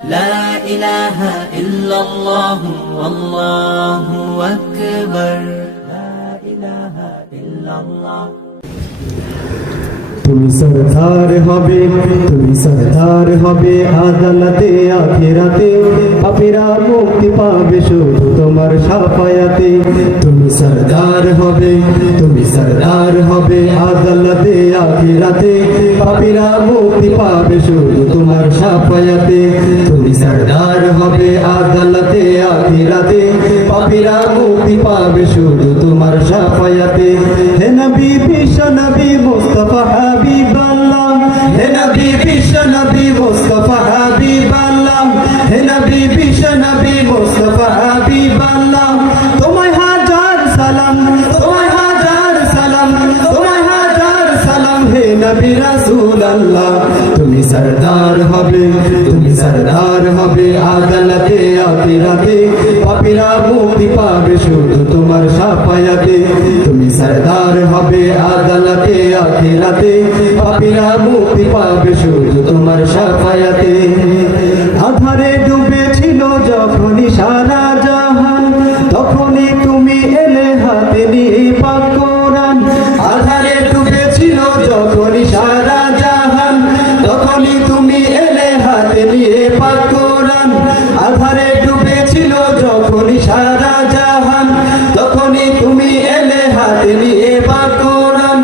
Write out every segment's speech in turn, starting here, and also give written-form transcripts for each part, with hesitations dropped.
لا إله إلا الله والله أكبر لا إله إلا الله তুমি সরদার হবে আদালতে আখিরাতে পাপীরা মুক্তি পাবে শুধু তোমার শাফায়াতে তুমি সরদার হবে আদালতে আখিরাতে পাপীরা মুক্তি পাবে শুধু তোমার শাফায়াতে তুমি সরদার হবে আদালতে আখিরাতে পাপীরা মুক্তি পাবে শুধু তোমার শাফায়াতে হে নবী বিশ্ব নবী মুস্তাফা হাবিবাল্লাহ হে নবী বিশ্ব নবী মুস্তাফা হাবিবাল্লাহ হে নবী বিশ্ব নবী মুস্তাফা হাবিবাল্লাহ তোমায় হাজার সালাম তোমায় হাজার সালাম তোমায় হাজার সালাম হে নবী রাসূলুল্লাহ তুমি সরদার হবে আদালতে আখিরাতে পাপীরা মুক্তি পাবে শুধু তোমার শাফায়াতে তুমি সরদার হবে আদালতে আখিরাতে পাপীরা মুক্তি পাবে শুধু তোমার শাফায়াতে আধারে ডুবেছিল যখনই সারা জাহান তখনই তুমি এলে হাতে নিয়ে পাক কোরআন আধারে ডুবেছিল যখনই সারা জাহান তখনই তুমি এলে হাতে নিয়ে পাক কোরআন আধারে ডুবেছিল যখনই সারা জাহান তখনই তুমি এলে হাতে নিয়ে পাক কোরআন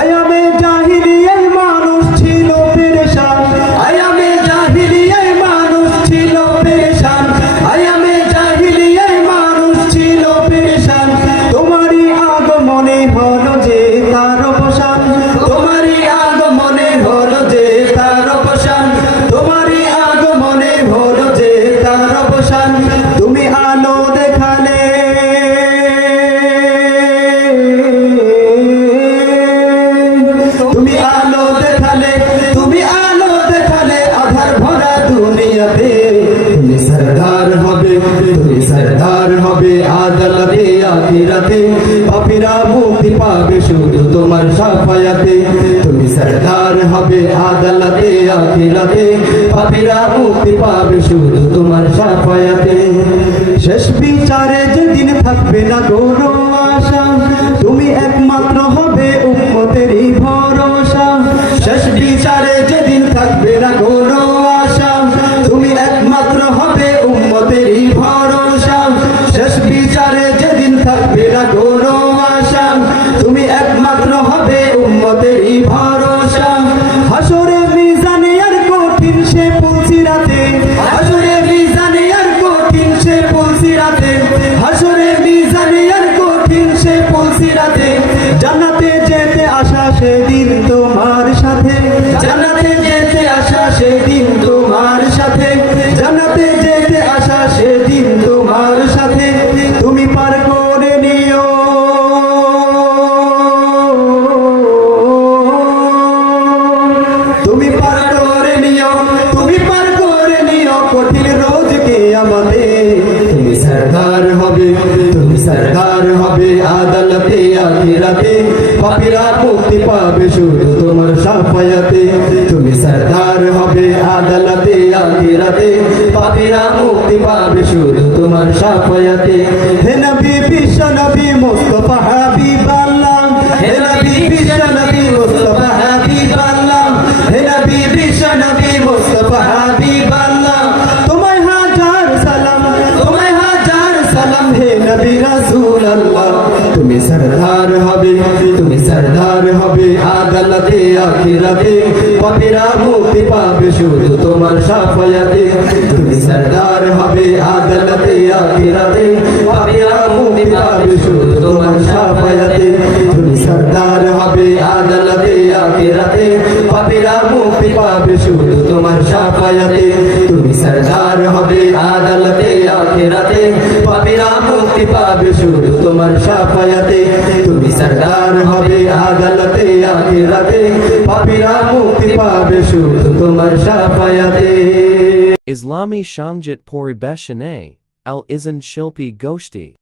আয়ামে জাহিলিয়ার মানুষ ছিল পেরেশান আয়ামে জাহিলিয়ার মানুষ ছিল পেরেশান আয়ামে জাহিলিয়ার মানুষ ছিল পেরেশান তোমারই আগমনে হলো যে তার অবসান তোমারই আগমনে হলো যে তার অবসান তোমারই আগমনে হলো যে তার অবসান তুমি আলো দেখালে তুমি আলো দেখালে তুমি আলো দেখালে আধার ভরা দুনিয়াতে তুমি সরদার হবে আদালতে আখিরাতে পাপীরা মুক্তি পাবে শুধু তোমার শাফায়াতে তুমি সরদার হবে আদালতে আখিরাতে পাপীরা মুক্তি পাবে শুধু তোমার শাফায়াতে শেষ বিচারে যেদিন থাকবে না কোনো আশা তুমি একমাত্র হবে উম্মতেরই ভরসা শেষ বিচারে যেদিন থাকবে না কোনো আশা তুমি একমাত্র হবে উম্মতেরই ভরসা শেষ বিচারে যেদিন থাকবে না কোনো আশা তুমি একমাত্র হবে উম্মতেরই ভরসা হাসরে মিজানে আর কঠিন সে পুলসিরাতে হাসরে মিজানে আর কঠিন সে পুলসিরাতে হাসরে মিজানে আর কঠিন সে পুলসিরাতে জান্নাতে যেতে আসা সেদিন তোমার সাথে জান্নাতে যেতে আসা সেদিন তোমার সাথে জান্নাতে যেতে আসা সেদিন তোমার সাথে তুমি পার করে নিও তুমি পার করে নিও তুমি পার করে নিও কঠিন রোজ কিয়ামতে তুমি সরদার হবে আদালতে আখিরাতে পাপীরা মুক্তি পাবে শুধু তোমার শাফায়াতে তুমি সরদার হবে আদালতে আখিরাতে পাপীরা মুক্তি পাবে শুধু তোমার শাফায়াতে হে নবী বিশ্ব নবী মুস্তাফা হাবিবাল্লাহ হে নবী বিশ্ব নবী মুস্তাফা হাবিবাল্লাহ হে নবী বিশ্ব নবী মুস্তাফা হাবিবাল্লাহ তোমায় হাজার সালাম হে নবী রাসূলুল্লাহ তুমি সরদার হবে আদালতে আখিরাতে পাপীরা মুক্তি পাবে শুধু তোমার শাফায়াতে তুমি সরদার হবে আদালতে আখিরাতে পাপীরা মুক্তি পাবে শুধু তোমার শাফায়াতে তুমি সরদার হবে আদালতে আখিরাতে পাপীরা মুক্তি পাবে শুধু তোমার শাফায়াতে তুমি সরদার হবে আদালতে আখিরাতে পাপীরা মুক্তি পাবে শুধু তোমার শাফায়াতে তুমি সরদার হবে আদালতে আখিরাতে পাপীরা মুক্তি পাবে শুধু তোমার শাফায়াতে Islami Shamjit Poribeshane, Al Izan Shilpi Goshti.